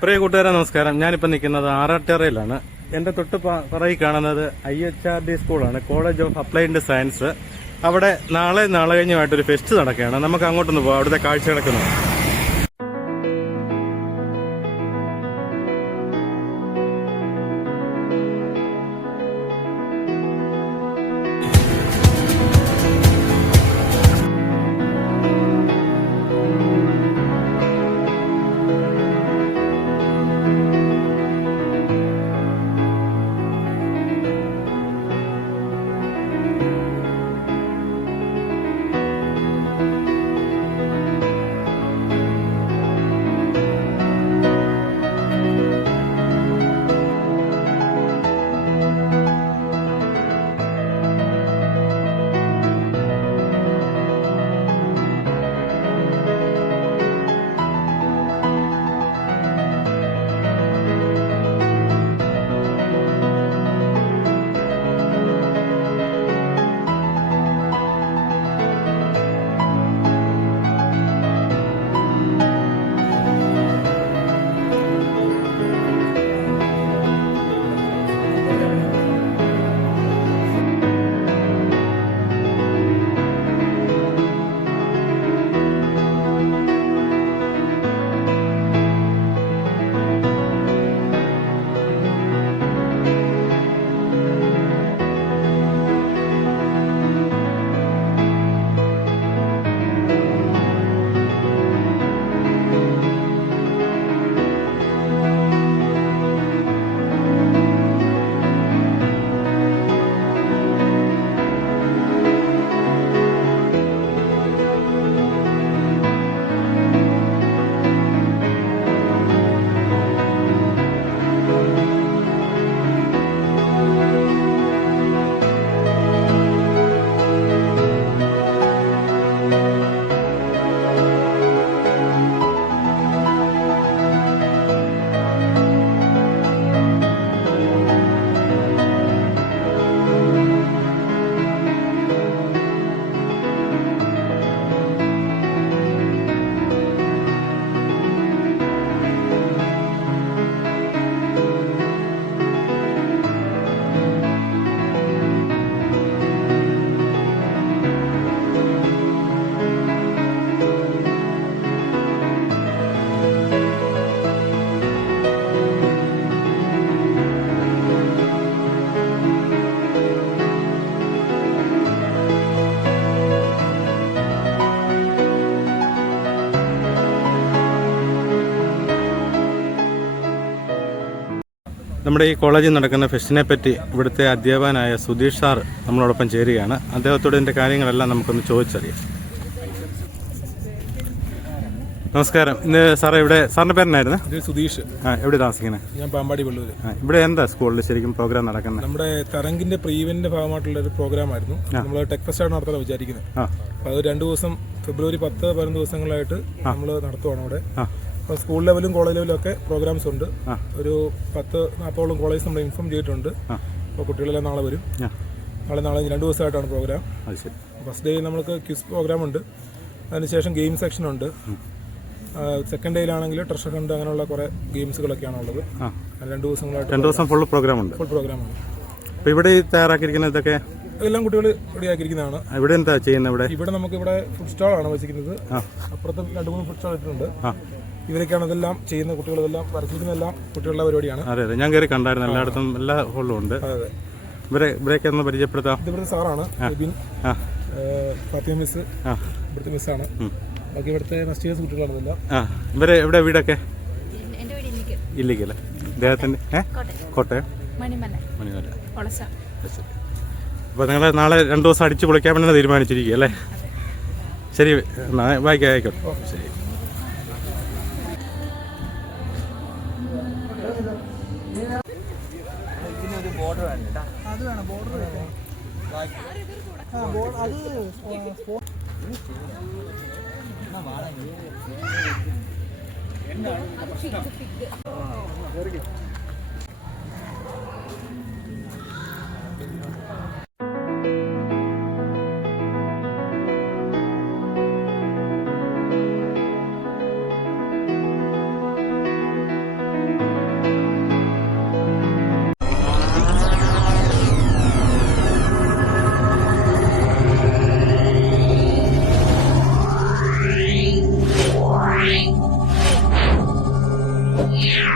പ്രിയ കൂട്ടുകാരെ നമസ്കാരം. ഞാനിപ്പോൾ നിൽക്കുന്നത് ആറാട്ടുകരയിലാണ്. എന്റെ തൊട്ട് പറയി കാണുന്നത് IHRD സ്കൂളാണ്, കോളേജ് ഓഫ് അപ്ലൈഡ് സയൻസ്. അവിടെ നാളെ കഴിഞ്ഞുമായിട്ടൊരു ഫെസ്റ്റ് നടക്കുകയാണ്. നമുക്ക് അങ്ങോട്ടൊന്ന് പോകാം, അവിടുത്തെ കാഴ്ചകളൊക്കെ നോക്കാം. നമ്മുടെ ഈ കോളേജിൽ നടക്കുന്ന ഫെസ്റ്റിനെ പറ്റി ഇവിടുത്തെ അധ്യാപകനായ സുധീഷ് സാർ നമ്മളോടൊപ്പം ചേരുകയാണ്. അദ്ദേഹത്തോട് ഇതിൻ്റെ കാര്യങ്ങളെല്ലാം നമുക്കൊന്ന് ചോദിച്ചറിയാം. നമസ്കാരം. ഇന്ന് സാറേ ഇവിടെ സാറിൻ്റെ പേരെന്നായിരുന്നു? സുധീഷ്. എവിടെ താമസിക്കുന്നത്? ഞാൻ പാമ്പാടി വെള്ളൂർ. ഇവിടെ എന്താ സ്കൂളിൽ ശരിക്കും പ്രോഗ്രാം നടക്കുന്നത്? നമ്മുടെ തരംഗിന്റെ പ്രീവെന്റിന്റെ ഭാഗമായിട്ടുള്ള ഒരു പ്രോഗ്രാം ആയിരുന്നു. നമ്മൾ ടെക് ഫെസ്റ്റ് ആണ് നടത്താൻ വിചാരിക്കുന്നത്. അപ്പോൾ അത് 2 ദിവസം ഫെബ്രുവരി 10-11 ദിവസങ്ങളായിട്ട് നമ്മൾ നടത്തുവാണ് അവിടെ. അപ്പോൾ സ്കൂൾ ലെവലും കോളേജ് ലെവലും ഒക്കെ പ്രോഗ്രാംസ് ഉണ്ട്. ഒരു 10-40 കോളേജ് നമ്മൾ ഇൻഫോം ചെയ്തിട്ടുണ്ട്. അപ്പോൾ കുട്ടികളെല്ലാം നാളെ വരും. നാളെ 2 ദിവസമായിട്ടാണ് പ്രോഗ്രാം. ഫസ്റ്റ് ഡേ നമുക്ക് ക്വിസ് പ്രോഗ്രാം ഉണ്ട്. അതിനുശേഷം ഗെയിം സെക്ഷൻ ഉണ്ട്. സെക്കൻഡ് ഡേയിലാണെങ്കിൽ ട്രഷർ ഹണ്ട് അങ്ങനെയുള്ള കുറേ ഗെയിംസുകളൊക്കെയാണ് ഉള്ളത്. 2 ദിവസങ്ങളായിട്ട് 2 ദിവസം ഫുൾ പ്രോഗ്രാമാണ്. അപ്പോൾ ഇവിടെ തയ്യാറാക്കിയിരിക്കുന്ന ഇതൊക്കെ എല്ലാം കുട്ടികൾ റെഡിയാക്കിയിരിക്കുന്നതാണ്. ഇവിടെ എന്താ ചെയ്യുന്നത്? ഇവിടെ നമുക്ക് ഇവിടെ ഫുഡ് സ്റ്റാൾ ആണ് വെച്ചിരിക്കുന്നത്. അപ്പുറത്തും 2-3 ഫുഡ് സ്റ്റാൾ ഇട്ടിട്ടുണ്ട്. ഇവരൊക്കെയാണ് ഇതെല്ലാം ചെയ്യുന്ന. കുട്ടികളെല്ലാം വരച്ചിരിക്കുന്നതെല്ലാം കുട്ടികളുടെ പരിപാടിയാണ്. അതെ, ഞാൻ കയറി കണ്ടായിരുന്നു. എല്ലായിടത്തും എല്ലാ ഹോളിലും ഉണ്ട്. അതെ, ഇവരെയൊക്കെ ഒന്ന് പരിചയപ്പെടുത്താം. ഇവിടുത്തെ സാറാണ് ബിബിൻ. ഫാത്തിമ മിസ് ഇവിടുത്തെ മിസ്സാണ്. ബാക്കി ഇവിടുത്തെ ഫസ്റ്റ് ഇയേഴ്സ് കുട്ടികളാണ് ഇതെല്ലാം. ഇവരെ എവിടെ വീടൊക്കെ? ഇല്ലിക്കല. അദ്ദേഹത്തിന്റെ കോട്ടയം മണിമല. അപ്പോൾ നിങ്ങൾ നാളെ 2 ദിവസം അടിച്ചു പൊളിക്കാൻ വേണ്ടി തീരുമാനിച്ചിരിക്കുക അല്ലേ? ശരി, വായിക്കാം. ആയിക്കോട്ടെ, ശരി. അത് വേണം ബോർഡർ അത് Yeah.